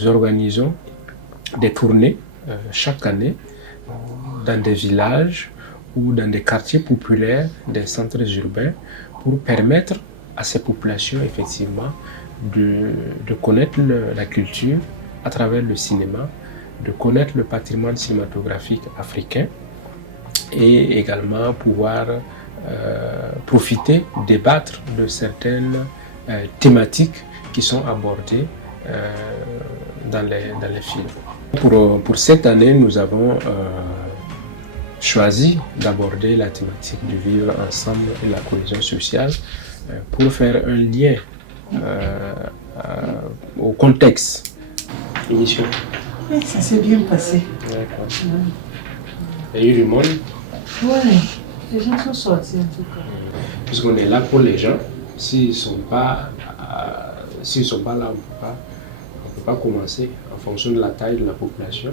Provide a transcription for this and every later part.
nous organisons des tournées chaque année dans des villages ou dans des quartiers populaires des centres urbains pour permettre à ces populations effectivement de connaître la culture à travers le cinéma, de connaître le patrimoine cinématographique africain et également pouvoir profiter, débattre de certaines thématiques qui sont abordées dans les films. Pour cette année, nous avons choisi d'aborder la thématique du vivre ensemble et la cohésion sociale pour faire un lien au contexte initial. Oui, ça s'est bien passé. D'accord. Il y a eu du monde. Oui, les gens sont sortis en tout cas. Puisqu'on est là pour les gens, s'ils ne sont pas là, on ne peut pas commencer en fonction de la taille de la population.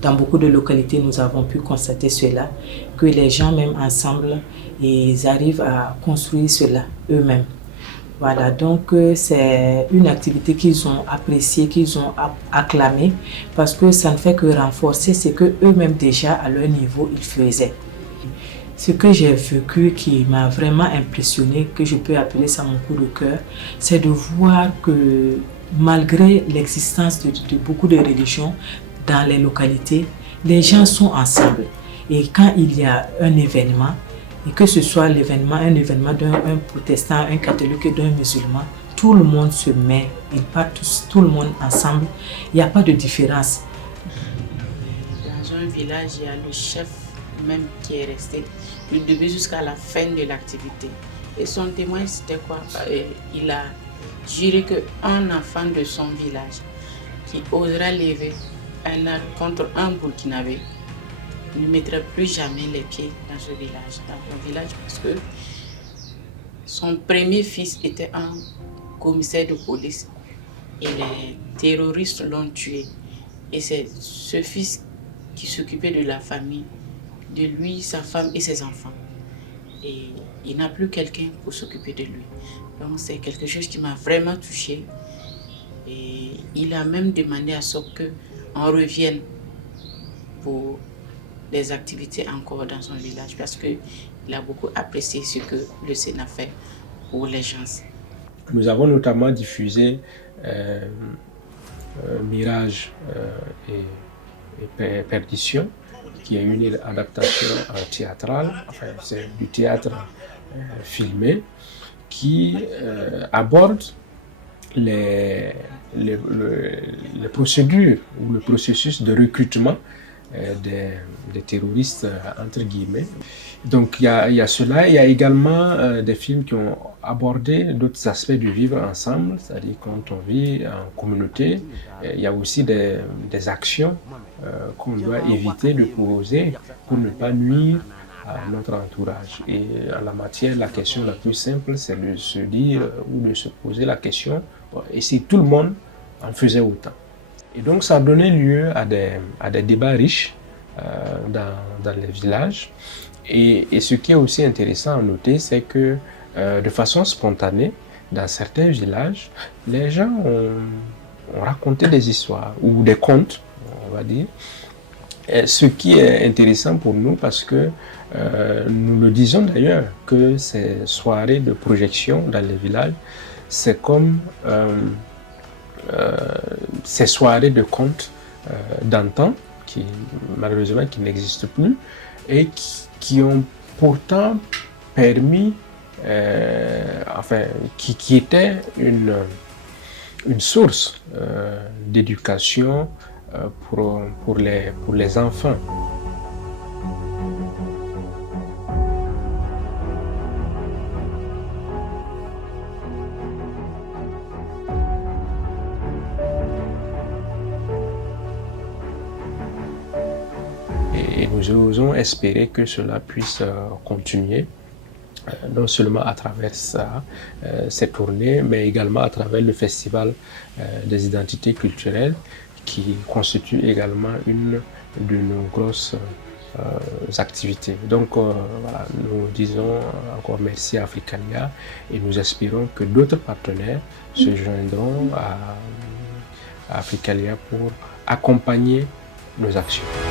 Dans beaucoup de localités, nous avons pu constater cela, que les gens, même ensemble, ils arrivent à construire cela eux-mêmes. Voilà, donc c'est une activité qu'ils ont appréciée, qu'ils ont acclamée, parce que ça ne fait que renforcer ce que eux-mêmes déjà à leur niveau ils faisaient. Ce que j'ai vécu qui m'a vraiment impressionné, que je peux appeler ça mon coup de cœur, c'est de voir que malgré l'existence de beaucoup de religions dans les localités, les gens sont ensemble. Et quand il y a un événement, et que ce soit un événement d'un protestant, un catholique et d'un musulman, tout le monde se met, ils partent tout le monde ensemble, il n'y a pas de différence. Dans un village, il y a le chef même qui est resté du début jusqu'à la fin de l'activité. Et son témoin, c'était quoi? Il a juré qu'un enfant de son village qui osera lever un arme contre un Burkinabé ne mettrait plus jamais les pieds dans ce village, parce que son premier fils était un commissaire de police et les terroristes l'ont tué. Et c'est ce fils qui s'occupait de la famille, de lui, sa femme et ses enfants. Et il n'a plus quelqu'un pour s'occuper de lui. Donc c'est quelque chose qui m'a vraiment touchée. Et il a même demandé à ce qu'on revienne pour des activités encore dans son village parce qu'il a beaucoup apprécié ce que le Sénat fait pour les gens. Nous avons notamment diffusé Mirage et Perdition, qui est une adaptation théâtrale, enfin c'est du théâtre filmé, qui aborde les procédures ou le processus de recrutement des terroristes, entre guillemets. Donc il y a cela, il y a également des films qui ont abordé d'autres aspects du vivre ensemble, c'est-à-dire quand on vit en communauté, il y a aussi des actions qu'on doit éviter de poser pour ne pas nuire à notre entourage. Et en la matière, la question la plus simple, c'est de se dire ou de se poser la question, et si tout le monde en faisait autant? Et donc ça a donné lieu à des débats riches dans les villages. Et ce qui est aussi intéressant à noter, c'est que de façon spontanée, dans certains villages, les gens ont raconté des histoires ou des contes, on va dire. Et ce qui est intéressant pour nous parce que nous le disons d'ailleurs que ces soirées de projection dans les villages, c'est comme ces soirées de contes d'antan qui malheureusement qui n'existent plus et qui ont pourtant permis, qui étaient une source d'éducation pour les enfants. Et nous osons espérer que cela puisse continuer, non seulement à travers ces tournées, mais également à travers le Festival des identités culturelles, qui constitue également une de nos grosses activités. Donc voilà, nous disons encore merci à Africania et nous espérons que d'autres partenaires se joindront à Africalia pour accompagner nos actions.